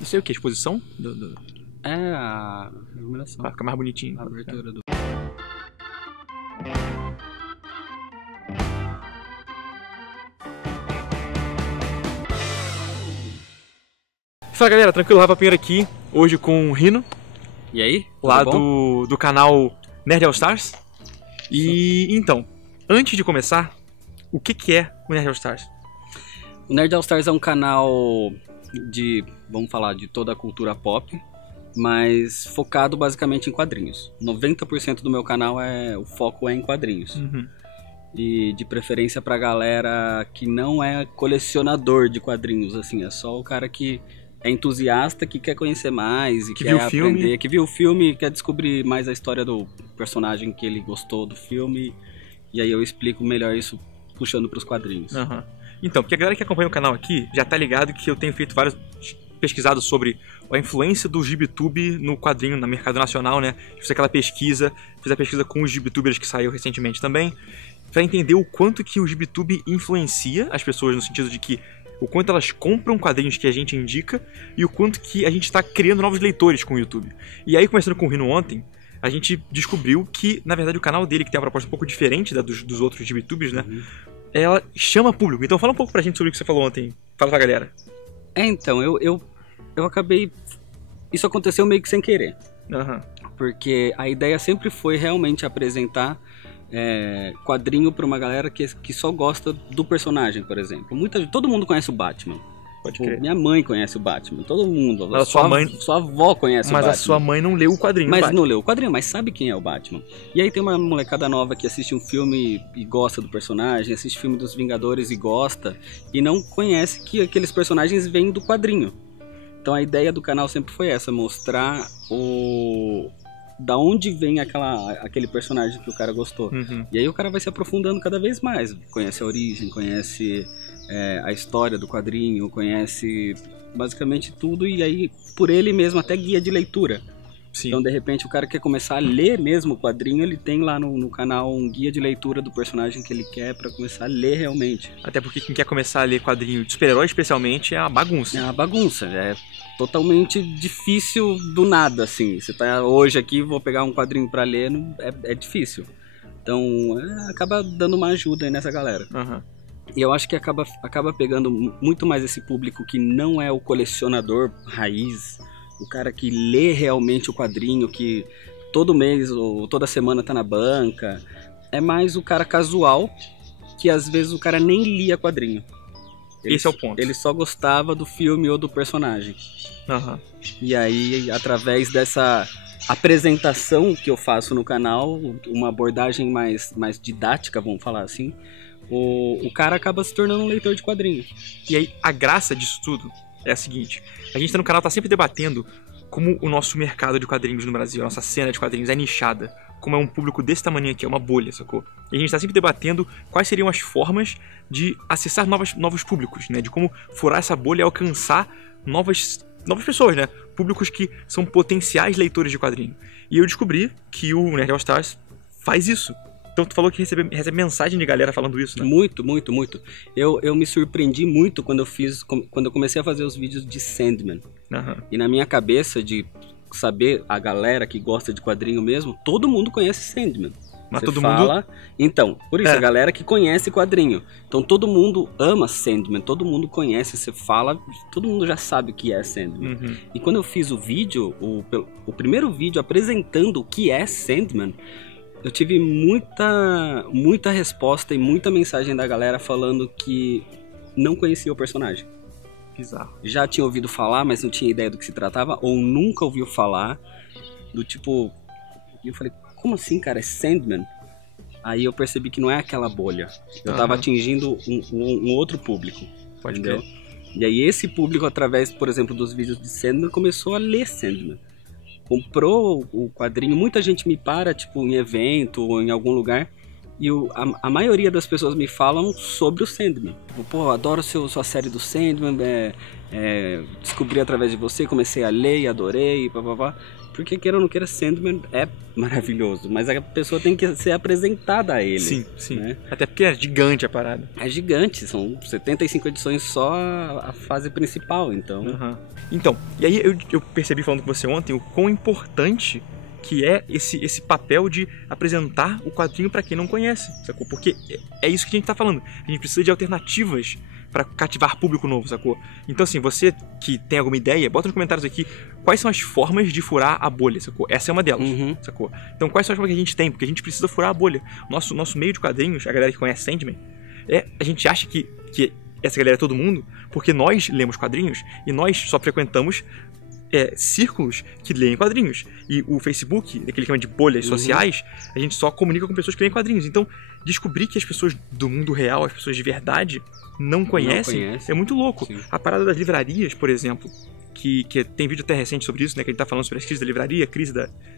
Isso aí é o quê? Exposição? É a iluminação. Pra ficar mais bonitinho. A abertura do... Fala galera, tranquilo? Rafa Pinheiro aqui, hoje com o Rino. E aí? Lá Tudo bom? do canal Nerd All Stars. E então, antes de começar, o que é o Nerd All Stars? O Nerd All Stars é um canal de, vamos falar, de toda a cultura pop, mas focado basicamente em quadrinhos. 90% do meu canal o foco é em quadrinhos. Uhum. E de preferência pra galera que não é colecionador de quadrinhos, assim, é só o cara que é entusiasta, que quer conhecer mais e Que quer viu o aprender, filme. que viu o filme, quer descobrir mais a história do personagem que ele gostou do filme. E aí eu explico melhor isso puxando pros quadrinhos. Uhum. Então, porque a galera que acompanha o canal aqui já tá ligado que eu tenho feito pesquisado sobre a influência do GibTube no quadrinho, no mercado nacional, né? Fiz aquela pesquisa, fiz a pesquisa com os GibTubers que saiu recentemente também, pra entender o quanto que o GibTube influencia as pessoas, no sentido de que o quanto elas compram quadrinhos que a gente indica e o quanto que a gente está criando novos leitores com o YouTube. E aí, começando com o Rino ontem, a gente descobriu que, na verdade, o canal dele, que tem uma proposta um pouco diferente dos outros GibTubers, né? Uhum. Ela chama público. Então fala um pouco pra gente sobre o que você falou ontem. Fala pra galera. Então, eu acabei... Isso aconteceu meio que sem querer. Uhum. Porque a ideia sempre foi realmente apresentar quadrinho pra uma galera que só gosta do personagem, por exemplo. Todo mundo conhece o Batman. Pode crer. Minha mãe conhece o Batman, todo mundo. Mas Sua avó conhece o Batman. Mas a sua mãe não leu o quadrinho. Mas não leu o quadrinho, mas sabe quem é o Batman. E aí tem uma molecada nova que assiste um filme e gosta do personagem, assiste filme dos Vingadores e gosta, e não conhece que aqueles personagens vêm do quadrinho. Então a ideia do canal sempre foi essa, mostrar da onde vem aquele personagem que o cara gostou. Uhum. E aí o cara vai se aprofundando cada vez mais. Conhece a origem, conhece a história do quadrinho, conhece basicamente tudo, e aí por ele mesmo até guia de leitura. Sim. Então de repente o cara quer começar a ler mesmo o quadrinho, ele tem lá no canal um guia de leitura do personagem que ele quer pra começar a ler realmente. Até porque quem quer começar a ler quadrinho de super-herói especialmente é uma bagunça. É uma bagunça, é totalmente difícil do nada, assim. Você tá hoje aqui, vou pegar um quadrinho pra ler, é difícil. Então acaba dando uma ajuda aí nessa galera. Uhum. E eu acho que acaba pegando muito mais esse público que não é o colecionador raiz, o cara que lê realmente o quadrinho, que todo mês ou toda semana tá na banca. É mais o cara casual, que às vezes o cara nem lia quadrinho. Esse é o ponto. Ele só gostava do filme ou do personagem. Uhum. E aí, através dessa apresentação que eu faço no canal, uma abordagem mais didática, vamos falar assim, o cara acaba se tornando um leitor de quadrinhos. E aí, a graça disso tudo é a seguinte: a gente no canal tá sempre debatendo como o nosso mercado de quadrinhos no Brasil, a nossa cena de quadrinhos é nichada, como é um público desse tamanho aqui, é uma bolha, sacou? E a gente tá sempre debatendo quais seriam as formas de acessar novos públicos, né? De como furar essa bolha e alcançar novas pessoas, né? Públicos que são potenciais leitores de quadrinho. E eu descobri que o Nerd All Stars faz isso. Então tu falou que recebe mensagem de galera falando isso, né? Muito, muito, muito. Eu me surpreendi muito quando eu comecei a fazer os vídeos de Sandman. Uhum. E na minha cabeça, de saber a galera que gosta de quadrinho mesmo, todo mundo conhece Sandman. Mas Você todo fala... mundo... Então, por isso, a galera que conhece quadrinho. Então todo mundo ama Sandman, todo mundo conhece, você fala, todo mundo já sabe o que é Sandman. Uhum. E quando eu fiz o vídeo, o primeiro vídeo apresentando o que é Sandman, eu tive muita resposta e muita mensagem da galera falando que não conhecia o personagem. Bizarro. Já tinha ouvido falar, mas não tinha ideia do que se tratava, ou nunca ouviu falar, do tipo... E eu falei, como assim, cara? É Sandman? Aí eu percebi que não é aquela bolha. Eu tava atingindo um outro público. Pode entendeu? crer. E aí esse público, através, por exemplo, dos vídeos de Sandman, começou a ler Sandman. Comprou o quadrinho, muita gente me para, tipo, em evento ou em algum lugar, E a maioria das pessoas me falam sobre o Sandman. Tipo, pô, adoro sua série do Sandman, descobri através de você, comecei a ler e adorei, papapá. Porque, queira ou não queira, Sandman é maravilhoso, mas a pessoa tem que ser apresentada a ele. Sim, sim. Né? Até porque é gigante a parada. É gigante, são 75 edições só a fase principal, então... Uhum. Então, e aí eu percebi falando com você ontem o quão importante que é esse papel de apresentar o quadrinho pra quem não conhece, sacou? Porque é isso que a gente tá falando. A gente precisa de alternativas pra cativar público novo, sacou? Então, assim, você que tem alguma ideia, bota nos comentários aqui quais são as formas de furar a bolha, sacou? Essa é uma delas, sacou? Então, quais são as formas que a gente tem? Porque a gente precisa furar a bolha. Nosso meio de quadrinhos, a galera que conhece Sandman, a gente acha que essa galera é todo mundo porque nós lemos quadrinhos e nós só frequentamos círculos que leem quadrinhos. E o Facebook, aquele que chama de bolhas sociais, a gente só comunica com pessoas que leem quadrinhos. Então, descobrir que as pessoas do mundo real, as pessoas de verdade, não conhecem é muito louco. Sim. A parada das livrarias, por exemplo, que tem vídeo até recente sobre isso, né? Que ele tá falando sobre a crise da livraria, a crise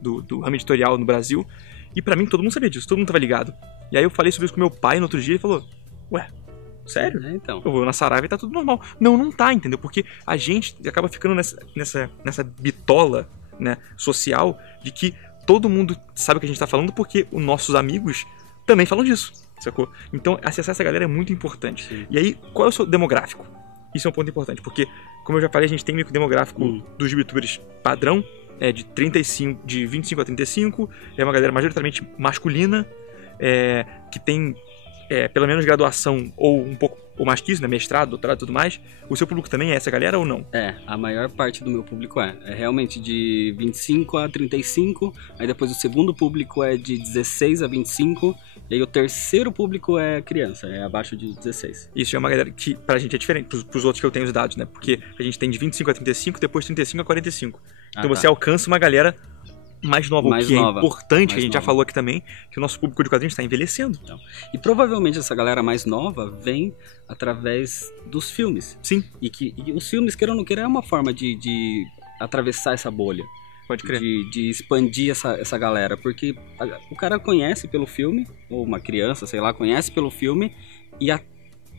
do ramo editorial no Brasil. E pra mim, todo mundo sabia disso, todo mundo tava ligado. E aí eu falei sobre isso com meu pai no outro dia e ele falou, ué, sério? Então. Eu vou na Saraiva e tá tudo normal. Não tá, entendeu? Porque a gente acaba ficando nessa bitola, né, social de que todo mundo sabe o que a gente tá falando porque os nossos amigos também falam disso, sacou? Então, acessar essa galera é muito importante. Sim. E aí, qual é o seu demográfico? Isso é um ponto importante, porque, como eu já falei, a gente tem meio que o demográfico dos youtubers padrão, de 25 a 35, é uma galera majoritariamente masculina, que tem pelo menos graduação ou um pouco ou mais que isso, né? Mestrado, doutorado e tudo mais. O seu público também é essa galera ou não? A maior parte do meu público é realmente de 25 a 35, aí depois o segundo público é de 16 a 25, e aí o terceiro público é criança, é abaixo de 16. Isso é uma galera que pra gente é diferente, pros outros que eu tenho os dados, né? Porque a gente tem de 25 a 35, depois 35 a 45. Então você alcança uma galera mais nova, o que é importante, que a gente já falou aqui também, que o nosso público de quadrinhos está envelhecendo. Então, e provavelmente essa galera mais nova vem através dos filmes. Sim. E os filmes, queira ou não queira, é uma forma de atravessar essa bolha. Pode crer. De expandir essa galera, porque o cara conhece pelo filme, ou uma criança, sei lá, conhece pelo filme, e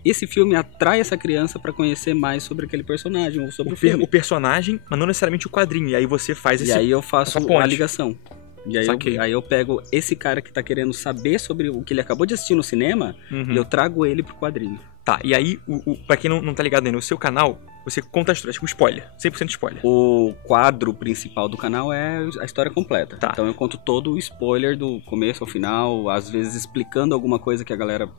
esse filme atrai essa criança pra conhecer mais sobre aquele personagem ou sobre o filme. O personagem, mas não necessariamente o quadrinho. E aí você faz E aí eu faço a ligação. E aí eu pego esse cara que tá querendo saber sobre o que ele acabou de assistir no cinema e eu trago ele pro quadrinho. Tá, e aí, pra quem não tá ligado ainda, o seu canal, você conta a história, tipo spoiler, 100% spoiler. O quadro principal do canal é a história completa. Tá. Então eu conto todo o spoiler do começo ao final, às vezes explicando alguma coisa que a galera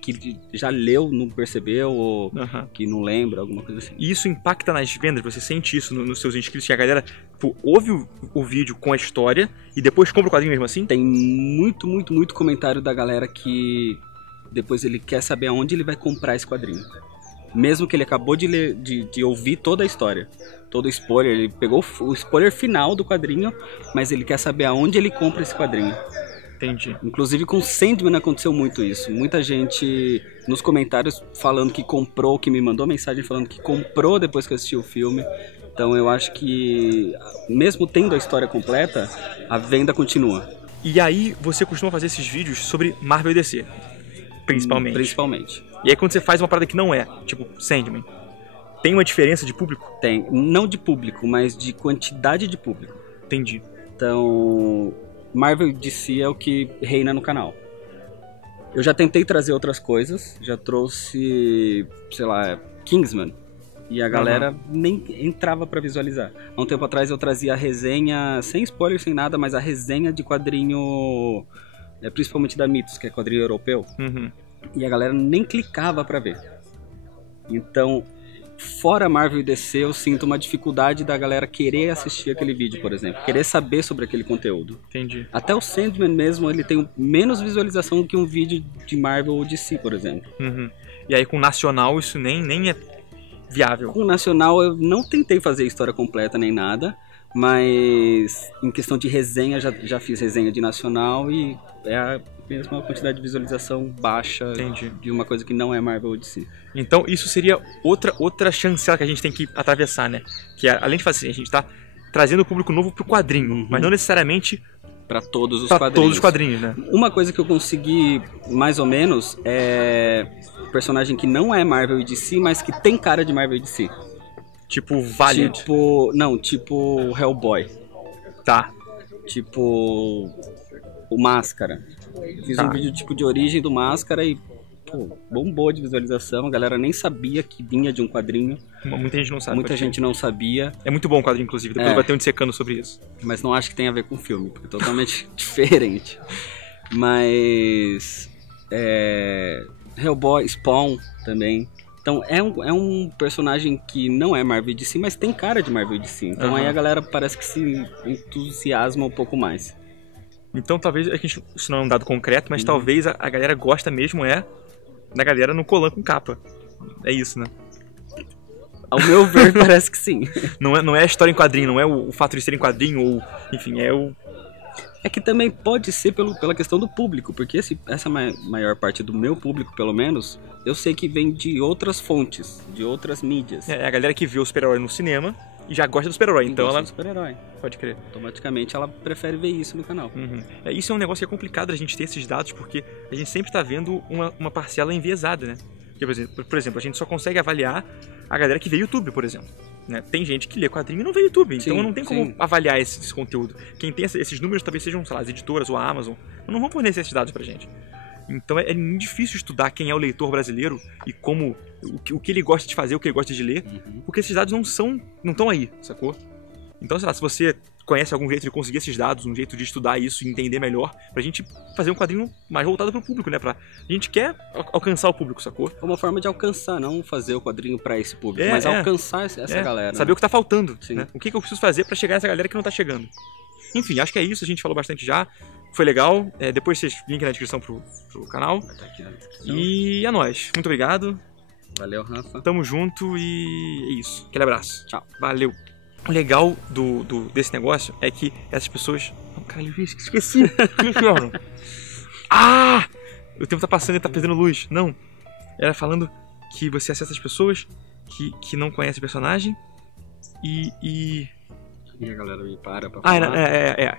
que já leu não percebeu ou que não lembra, alguma coisa assim. E isso impacta nas vendas? Você sente isso nos seus inscritos? Que a galera ouve o vídeo com a história e depois compra o quadrinho mesmo assim? Tem muito comentário da galera que depois ele quer saber aonde ele vai comprar esse quadrinho. Mesmo que ele acabou de ler, de ouvir toda a história, todo o spoiler, ele pegou o spoiler final do quadrinho, mas ele quer saber aonde ele compra esse quadrinho. Entendi. Inclusive com Sandman aconteceu muito isso. Muita gente nos comentários falando que comprou, que me mandou mensagem falando que comprou depois que assistiu o filme. Então eu acho que, mesmo tendo a história completa, a venda continua. E aí você costuma fazer esses vídeos sobre Marvel e DC? Principalmente. E aí quando você faz uma parada que não é, tipo Sandman, tem uma diferença de público? Tem. Não de público, mas de quantidade de público. Entendi. Então, Marvel e DC é o que reina no canal. Eu já tentei trazer outras coisas, já trouxe, sei lá, Kingsman. E a galera nem entrava pra visualizar. Há um tempo atrás eu trazia a resenha, sem spoiler, sem nada, mas a resenha de quadrinho, principalmente da Mythos, que é quadrinho europeu. E a galera nem clicava pra ver. Então, fora Marvel e DC, eu sinto uma dificuldade da galera querer assistir aquele vídeo, por exemplo. Querer saber sobre aquele conteúdo. Entendi. Até o Sandman mesmo, ele tem menos visualização do que um vídeo de Marvel ou DC, por exemplo. E aí com nacional isso nem é viável. Com nacional eu não tentei fazer história completa nem nada, mas em questão de resenha, já fiz resenha de nacional e é a mesma quantidade de visualização baixa. Entendi. De uma coisa que não é Marvel ou DC. Então isso seria outra chancela que a gente tem que atravessar, né? Que além de fazer assim, a gente tá trazendo o público novo pro quadrinho, mas não necessariamente Pra todos os Pra quadrinhos. todos os quadrinhos, né? Uma coisa que eu consegui, mais ou menos, é personagem que não é Marvel e DC, mas que tem cara de Marvel e DC. Tipo Valiant. Tipo Hellboy. Tá. Tipo o Máscara. Fiz um vídeo tipo de origem do Máscara e pô, bombou de visualização. A galera nem sabia que vinha de um quadrinho. Muita gente não sabe. Muita gente não sabia. É muito bom o quadrinho, inclusive. Depois vai ter um dissecando sobre isso. Mas não acho que tem a ver com o filme, porque é totalmente diferente. Mas... Hellboy, Spawn também. Então é um personagem que não é Marvel e DC, mas tem cara de Marvel e DC. Então aí a galera parece que se entusiasma um pouco mais. Então talvez, isso não é um dado concreto, mas talvez a galera gosta mesmo da galera no colã com capa. É isso, né? Ao meu ver, parece que sim. Não é a história em quadrinho, não é o fato de ser em quadrinho, ou enfim, É que também pode ser pela questão do público, porque essa maior parte do meu público, pelo menos, eu sei que vem de outras fontes, de outras mídias. É a galera que vê o super-herói no cinema e já gosta do super-herói, então ela... super-herói. Pode crer. Automaticamente ela prefere ver isso no canal. Isso é um negócio que é complicado a gente ter esses dados, porque a gente sempre está vendo uma parcela enviesada, né? Porque, por exemplo, a gente só consegue avaliar a galera que vê YouTube, por exemplo. Né? Tem gente que lê quadrinho e não vê YouTube, então não tem como avaliar esse conteúdo. Quem tem esses números talvez sejam, sei lá, as editoras ou a Amazon, não vão fornecer esses dados pra gente. Então é muito difícil estudar quem é o leitor brasileiro e como o que ele gosta de fazer, o que ele gosta de ler, porque esses dados não estão aí, sacou? Então, sei lá, se você conhece algum jeito de conseguir esses dados, um jeito de estudar isso e entender melhor, pra gente fazer um quadrinho mais voltado pro público, né? A gente quer alcançar o público, sacou? É uma forma de alcançar, não fazer o quadrinho pra esse público, mas alcançar essa galera. Saber o que tá faltando, né? O que eu preciso fazer pra chegar nessa galera que não tá chegando. Enfim, acho que é isso, a gente falou bastante já. Foi legal. Depois vocês link na descrição pro canal. Vai estar aqui na descrição. E é nóis. Muito obrigado. Valeu, Rafa. Tamo junto e é isso. Aquele abraço. Tchau. Valeu. O legal desse negócio é que essas pessoas... Caralho, esqueci. Que inferno. O tempo tá passando e tá perdendo luz. Não. Era falando que você acessa as pessoas que não conhecem o personagem e a galera me para pra falar. É.